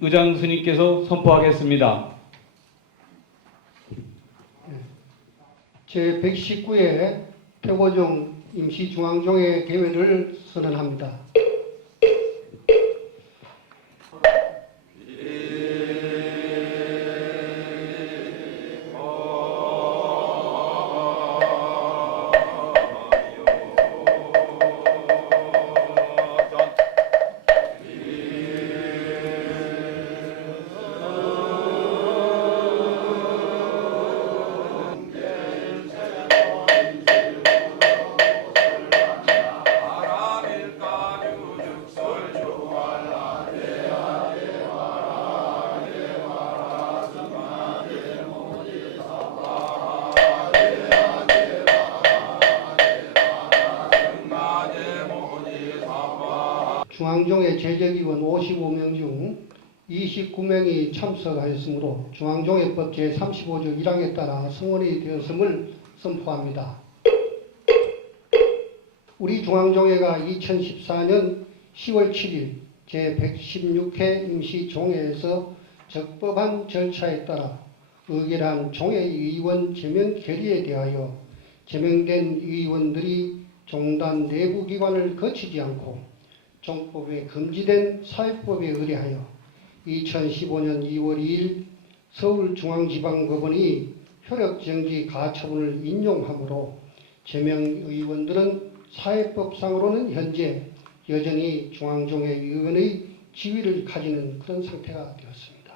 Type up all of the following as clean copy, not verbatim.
의장 스님께서 선포하겠습니다. 제119회 태고종 임시중앙종회 개회를 선언합니다. 중앙종회 제적위원 55명 중 29명이 참석하였으므로 중앙종회법 제35조 1항에 따라 성원이 되었음을 선포합니다. 우리 중앙종회가 2014년 10월 7일 제116회 임시종회에서 적법한 절차에 따라 의결한 종회의원 제명 결의에 대하여 제명된 의원들이 종단 내부기관을 거치지 않고 종법에 금지된 사회법에 의뢰하여 2015년 2월 2일 서울중앙지방법원이 효력정지 가처분을 인용하므로 제명의원들은 사회법상으로는 현재 여전히 중앙종회 의원의 지위를 가지는 그런 상태가 되었습니다.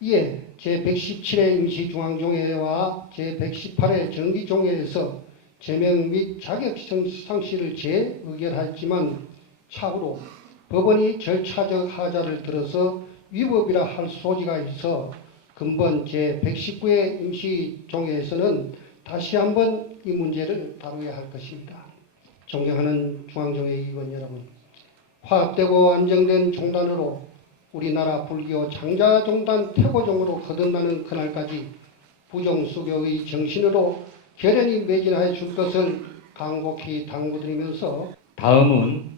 이에 제117회 임시중앙종회와 제118회 정기종회에서 제명 및 자격상실을 재의결하였지만 차후로 법원이 절차적 하자를 들어서 위법이라 할 소지가 있어 근본 제119회 임시종회에서는 다시 한번 이 문제를 다루어야 할 것입니다. 존경하는 중앙종회 의원 여러분, 화합되고 안정된 종단으로 우리나라 불교 장자종단 태고종으로 거듭나는 그날까지 부정수교의 정신으로 결연히 매진하여 줄 것을 간곡히 당부드리면서 다음은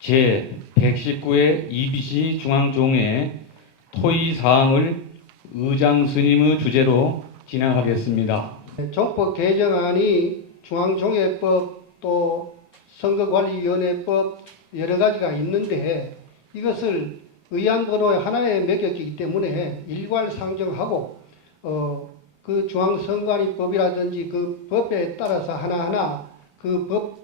제119회 EBC 중앙종회 토의사항을 의장 스님의 주제로 진행하겠습니다. 종법 개정안이 중앙종회법 또 선거관리위원회법 여러 가지가 있는데 이것을 의안번호 하나에 매겨지기 때문에 일괄 상정하고 그 중앙선관위법이라든지 그 법에 따라서 하나하나 그 법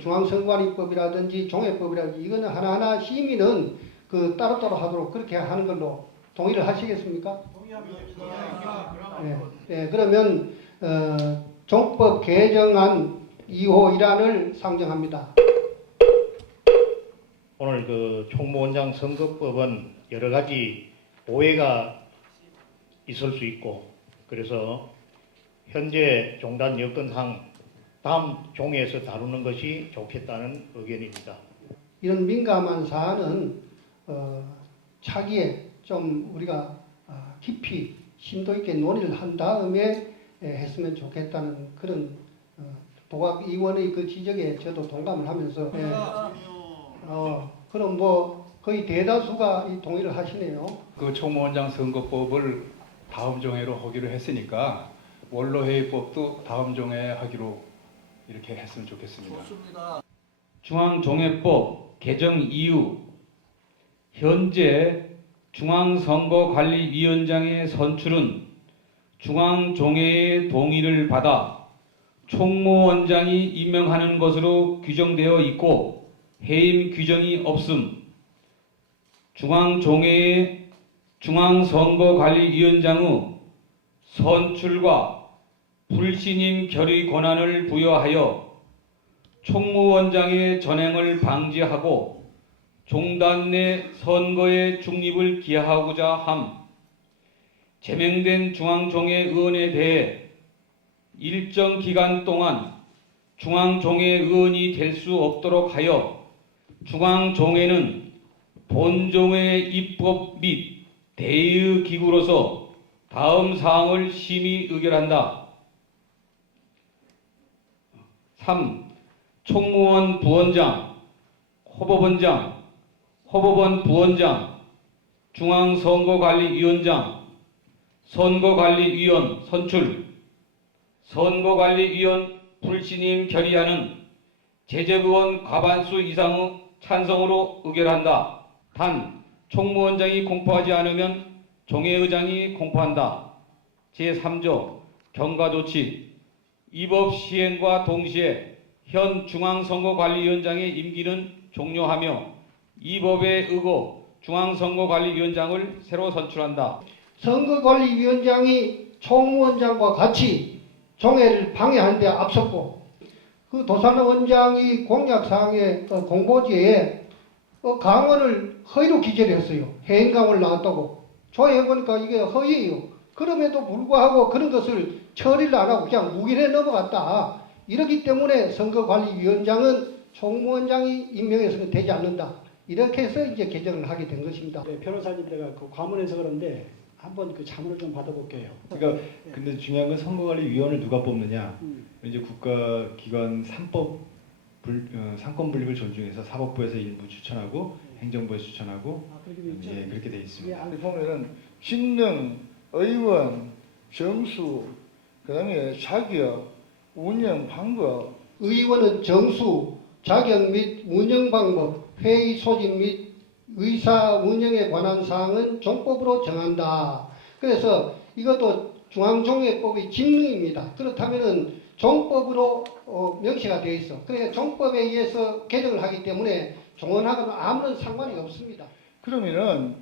중앙선관위법이라든지 종회법이라든지 이거는 하나하나 심의는 그 따로따로 하도록 그렇게 하는 걸로 동의를 하시겠습니까? 동의합니다. 네, 그러면 종법 개정안 2호 1안을 상정합니다. 오늘 그 총무원장 선거법은 여러 가지 오해가 있을 수 있고 그래서 현재 종단 여건상 다음 종회에서 다루는 것이 좋겠다는 의견입니다. 이런 민감한 사안은 차기에 좀 우리가 깊이 심도 있게 논의를 한 다음에 했으면 좋겠다는 그런 도각의원의 그 지적에 저도 동감을 하면서 그럼 뭐 거의 대다수가 이 동의를 하시네요. 그 총무원장 선거법을 다음 종회로 하기로 했으니까 원로회의법도 다음 종회에 하기로 이렇게 했으면 좋겠습니다. 좋습니다. 중앙종회법 개정 이후 현재 중앙선거관리위원장의 선출은 중앙종회의 동의를 받아 총무원장이 임명하는 것으로 규정되어 있고 해임 규정이 없음. 중앙종회의 중앙선거관리위원장의 선출과 불신임 결의 권한을 부여하여 총무원장의 전행을 방지하고 종단 내 선거의 중립을 기하고자 함. 제명된 중앙종회 의원에 대해 일정 기간 동안 중앙종회 의원이 될 수 없도록 하여 중앙종회는 본종회 입법 및 대의 기구로서 다음 사항을 심의 의결한다. 3. 총무원 부원장, 호법원장, 호법원 부원장, 중앙선거관리위원장, 선거관리위원 선출, 선거관리위원 불신임 결의안은 제적의원 과반수 이상의 찬성으로 의결한다. 단, 총무원장이 공포하지 않으면 종회의장이 공포한다. 제3조 경과조치 이 법 시행과 동시에 현 중앙선거관리위원장의 임기는 종료하며 이 법에 의거 중앙선거관리위원장을 새로 선출한다. 선거관리위원장이 총무원장과 같이 종회를 방해하는 데 앞섰고 그 도산 원장이 공약사항의 공보지에 강원을 허위로 기재를 했어요. 해인강을 나왔다고. 조회해보니까 이게 허위예요. 그럼에도 불구하고 그런 것을 처리를 안 하고 그냥 무기를 넘어갔다. 이렇기 때문에 선거관리위원장은 총무원장이 임명해서는 되지 않는다. 이렇게 해서 이제 개정을 하게 된 것입니다. 네, 변호사님 내가 그 과문해서 그런데 한번 그 자문을 좀 받아볼게요. 그러니까 근데 중요한 건 선거관리위원을 누가 뽑느냐. 이제 국가기관 상권 분립을 존중해서 사법부에서 일부 추천하고 행정부에서 추천하고 그렇게 돼 있죠? 예, 그렇게 돼 있습니다. 예, 보면은 신능, 의원, 정수, 그다음에 자격, 운영, 방법. 의원은 정수, 자격 및 운영 방법, 회의 소집 및 의사 운영에 관한 사항은 종법으로 정한다. 그래서 이것도 중앙종회법의 직능입니다. 그렇다면은 종법으로 명시가 되어 있어. 그러니까 종법에 의해서 개정을 하기 때문에 종원하고는 아무런 상관이 없습니다. 그러면은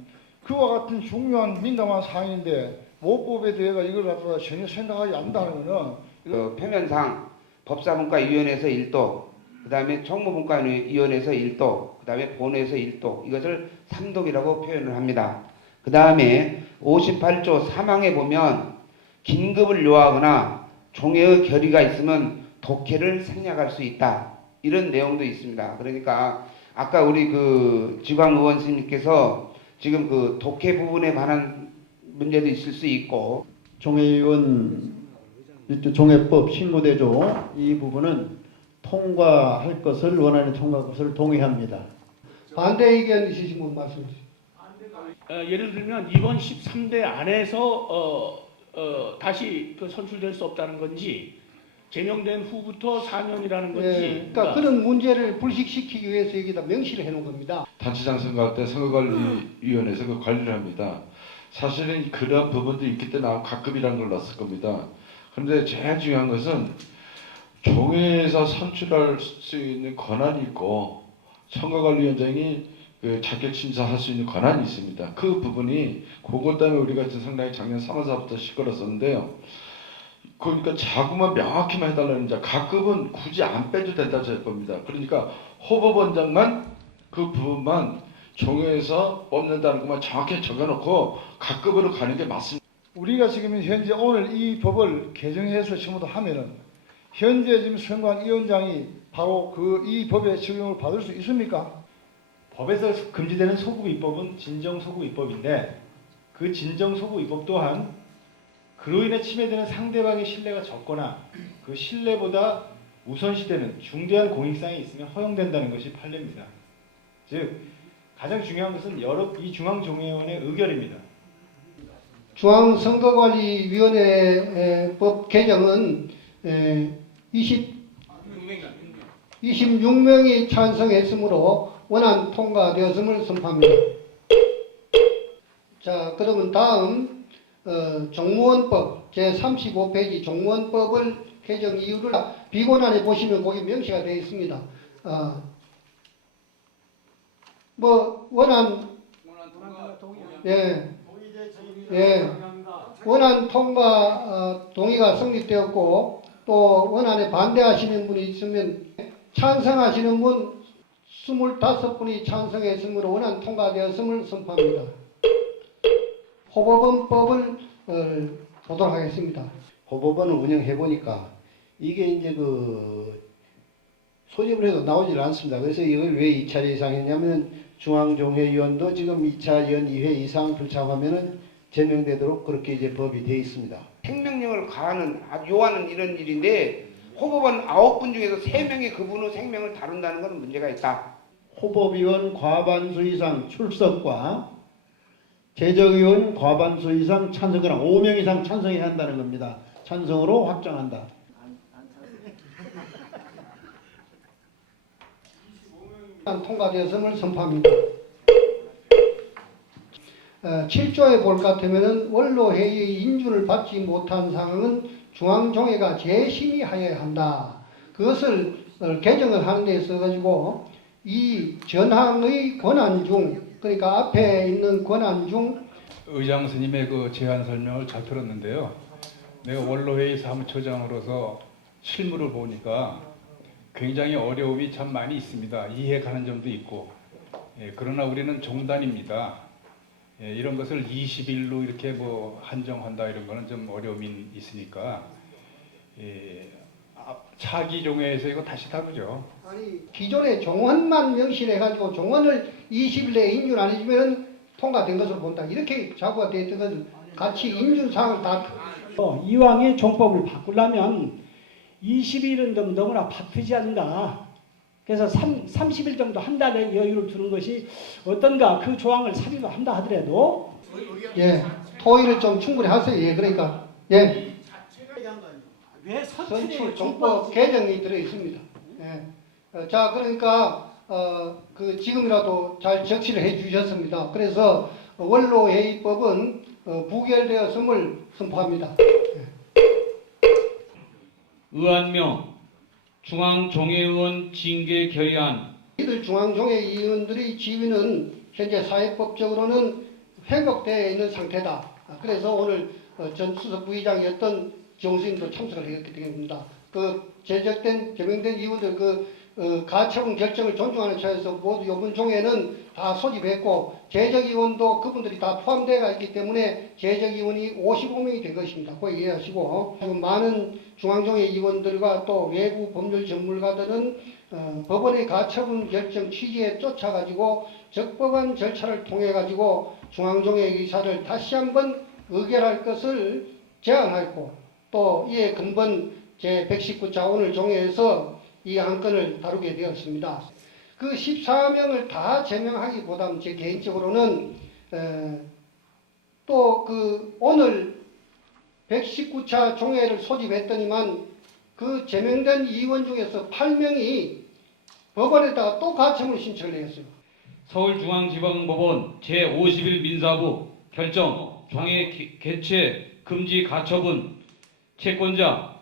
그와 같은 중요한 민감한 사항인데 모법에 대해서 이걸 갖다가 전혀 생각하지 않는다는 거는 그 표면상 법사분과위원회에서 1도, 그 다음에 총무분과위원회에서 1도, 그 다음에 본회에서 1도, 이것을 3독이라고 표현을 합니다. 그 다음에 58조 3항에 보면 긴급을 요하거나 종회의 결의가 있으면 독회를 생략할 수 있다. 이런 내용도 있습니다. 그러니까 아까 우리 그 지광의원 스님께서 지금 그 독회 부분에 관한 문제도 있을 수 있고 종회의원 종회법 신고대조 이 부분은 통과할 것을 원하는 통과할 것을 동의합니다. 반대 의견 있으신 분 말씀해 주세요. 예를 들면 이번 13대 안에서 다시 그 선출될 수 없다는 건지 제명된 후부터 4년이라는 건지. 그러니까 그런 문제를 불식시키기 위해서 여기다 명시를 해놓은 겁니다. 단체장 선거할 때 선거관리위원회에서 그 관리를 합니다. 사실은 그런 부분도 있기 때문에 아마 각급이라는 걸 넣었을 겁니다. 그런데 제일 중요한 것은 종회에서 선출할 수 있는 권한이 있고 선거관리위원장이 그 자격 심사할 수 있는 권한이 있습니다. 그 부분이 그것 때문에 우리가 상당히 작년 3월 4월부터 시끄러웠었는데요. 그러니까 자구만 명확히만 해달라는 자 각급은 굳이 안 빼도 된다고 할 겁니다. 그러니까 호법원장만 그 부분만 종회에서 뽑는다는 것만 정확히 적어놓고 각급으로 가는 게 맞습니다. 우리가 지금 현재 오늘 이 법을 개정해서 처음부터 하면은 현재 지금 선관위원장이 바로 그 이 법의 적용을 받을 수 있습니까? 법에서 금지되는 소급 입법은 진정 소급 입법인데 그 진정 소급 입법 또한 그로 인해 침해되는 상대방의 신뢰가 적거나 그 신뢰보다 우선시되는 중대한 공익사항이 있으면 허용된다는 것이 판례입니다. 즉 가장 중요한 것은 이 중앙종회원의 의결입니다. 중앙선거관리위원회 법 개정은 26명이 찬성했으므로 원안 통과되었음을 선포합니다. 자, 그러면 다음 종무원법 제35페이지 종무원법을 개정 이유를 비권안에 보시면 거기 명시가 되어 있습니다. 뭐 원안 원안 통과 동의가 성립되었고 또 원안에 반대하시는 분이 있으면 찬성하시는 분 25분이 찬성했으므로 원안 통과되었음을 선포합니다. 호법원법을 보도록 하겠습니다. 호법원을 운영해 보니까 이게 이제 그 소집을 해도 나오질 않습니다. 그래서 이걸 왜 2차례 이상 했냐면 중앙종회위원도 지금 2차 연 2회 이상 불참하면은 제명되도록 그렇게 이제 법이 되어 있습니다. 생명력을 요하는 이런 일인데 호법원 9분 중에서 3명이 그분의 생명을 다룬다는 것은 문제가 있다. 호법위원 과반수 이상 출석과 제적의원 과반수 이상 찬성거나 5명 이상 찬성해야 한다는 겁니다. 찬성으로 확정한다. 통과되었음을 선포합니다. 7조에 볼 것 같으면 원로회의의 인준을 받지 못한 상황은 중앙종회가 재심의하여야 한다. 그것을 개정을 하는 데 있어가지고 이 전항의 권한 중, 그러니까 앞에 있는 권한 중 의장 스님의 그 제안 설명을 잘 들었는데요. 내가 원로회의 사무처장으로서 실무를 보니까 굉장히 어려움이 참 많이 있습니다. 이해 가는 점도 있고. 그러나 우리는 종단입니다. 이런 것을 20일로 이렇게 뭐 한정한다 이런 거는 좀 어려움이 있으니까 차기 종회에서 이거 다시 다루죠. 아니 기존의 종원만 명시해가지고 종원을 20일 내에 인준 안 해주면 통과된 것으로 본다. 이렇게 자구가 되었던 건 같이 인준사항을 다 이왕의 종법을 바꾸려면 20일은 너무나 바쁘지 않는가. 그래서 30일 정도 한 달의 여유를 두는 것이 어떤가. 그 조항을 삽입을 한다 하더라도 토의를 좀 충분히 하세요. 그러니까 왜 선출 종법 개정이 들어 있습니다. 자 그러니까 그 지금이라도 잘 적시를 해 주셨습니다. 그래서 원로회의법은 부결되었음을 선포합니다. 의안명 중앙종회의원 징계 결의안. 이들 중앙종회 의원들의 지위는 현재 사회법적으로는 회복되어 있는 상태다. 그래서 오늘 전 수석 부의장이었던 정수님도 참석을 했기 때문입니다. 그 제명된 의원들 가처분 결정을 존중하는 차에서 모두 이번 종회는 다 소집했고 재적의원도 그분들이 다 포함되어 있기 때문에 재적의원이 55명이 된 것입니다. 그거 이해하시고 많은 중앙종회 의원들과 또 외부 법률 전문가들은 법원의 가처분 결정 취지에 쫓아가지고 적법한 절차를 통해 가지고 중앙종회 의사를 다시 한번 의결할 것을 제안하였고 또 이에 근본 제119차 오늘 종회에서 이 안건을 다루게 되었습니다. 그 14명을 다 제명하기보다는 제 개인적으로는 또 오늘 119차 종회를 소집했더니만 그 제명된 의원 중에서 8명이 법원에다가 또 가처분을 신청을 했어요. 서울중앙지방법원 제51 민사부 결정 종회 개최 금지 가처분. 채권자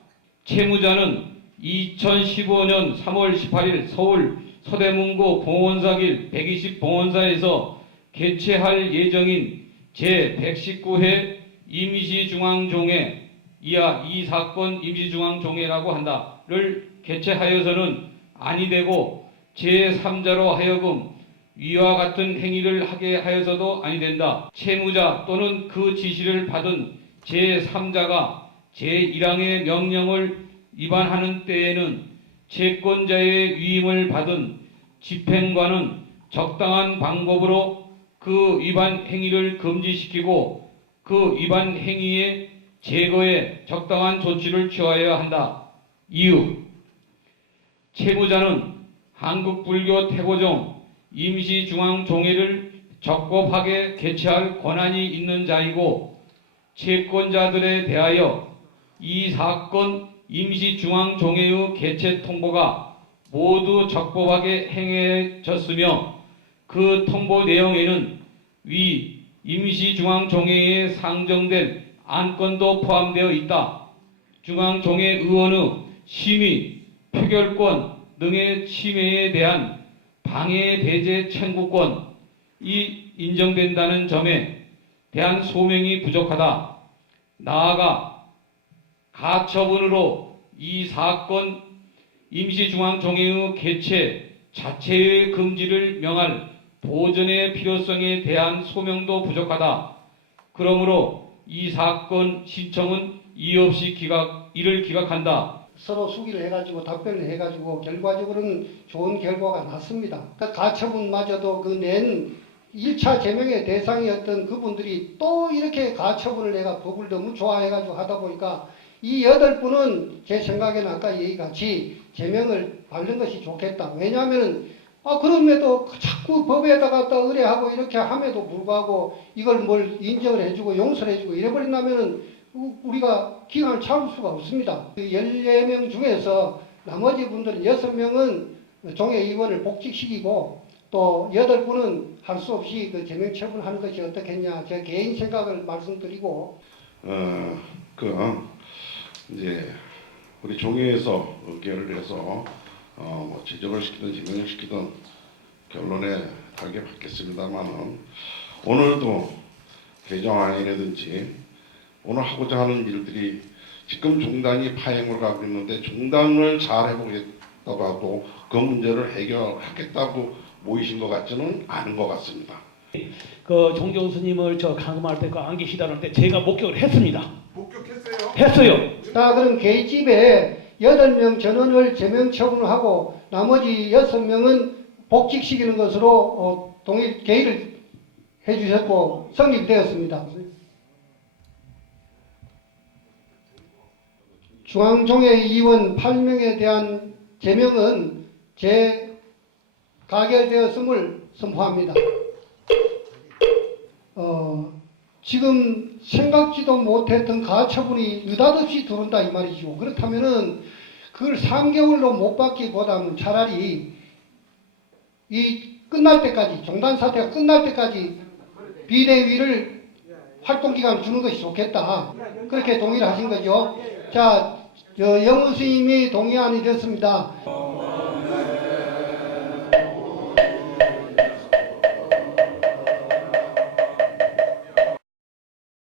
채무자는 2015년 3월 18일 서울 서대문구 봉원사길 120 봉원사에서 개최할 예정인 제119회 임시중앙종회 이하 이 사건 임시중앙종회라고 한다를 개최하여서는 아니 되고 제3자로 하여금 위와 같은 행위를 하게 하여서도 아니 된다. 채무자 또는 그 지시를 받은 제3자가 제1항의 명령을 위반하는 때에는 채권자의 위임을 받은 집행관은 적당한 방법으로 그 위반 행위를 금지시키고 그 위반 행위의 제거에 적당한 조치를 취하여야 한다. 이유 채무자는 한국불교 태고종 임시중앙종회를 적법하게 개최할 권한이 있는 자이고 채권자들에 대하여 이 사건 임시중앙종회의 개최 통보가 모두 적법하게 행해졌으며 그 통보 내용에는 위 임시중앙종회에 상정된 안건도 포함되어 있다. 중앙종회 의원의 심의, 표결권 등의 침해에 대한 방해 배제 청구권이 인정된다는 점에 대한 소명이 부족하다. 나아가 가처분으로 이 사건 임시중앙종회의 개최 자체의 금지를 명할 보전의 필요성에 대한 소명도 부족하다. 그러므로 이 사건 신청은 이의 없이 이를 기각한다. 서로 수기를 해가지고 답변을 해가지고 결과적으로는 좋은 결과가 났습니다. 가처분마저도 낸 1차 제명의 대상이었던 그분들이 또 이렇게 가처분을 내가 법을 너무 좋아해가지고 하다 보니까 이 8분은 제 생각에는 아까 얘기같이 제명을 받는 것이 좋겠다. 왜냐하면 그럼에도 자꾸 법에다가 또 의뢰하고 이렇게 함에도 불구하고 이걸 뭘 인정을 해주고 용서를 해주고 이래버린다면은 우리가 기강을 잡을 수가 없습니다. 그 14명 중에서 나머지 분들은 6명은 종회의원을 복직시키고 또 8분은 할 수 없이 그 제명 처분하는 것이 어떻겠냐. 제 개인 생각을 말씀드리고 이제 우리 종회에서 의결을 해서 뭐 지정을 시키든 지명을 시키든 결론에 달게 받겠습니다만은 오늘도 개정안이라든지 오늘 하고자 하는 일들이 지금 종단이 파행을 가고 있는데 종단을 잘 해보겠다고 하고 그 문제를 해결하겠다고 모이신 것 같지는 않은 것 같습니다. 그 종교 스님을 저 감금할 때 그 안 계시다는데 제가 목격을 했습니다. 목격했어요? 했어요. 자, 그럼 개집에 8명 전원을 제명 처분하고 나머지 6명은 복직시키는 것으로 동의 개의를 해주셨고 성립되었습니다. 중앙종회의원 8명에 대한 제명은 가결되었음을 선포합니다. 지금 생각지도 못했던 가처분이 느닷없이 들어온다 이 말이죠. 그렇다면은 그걸 3개월로 못 받기보다는 차라리 이 끝날 때까지 종단 사태가 끝날 때까지 비대위를 활동기간 주는 것이 좋겠다. 그렇게 동의를 하신 거죠. 자, 영우 스님이 동의안이 됐습니다.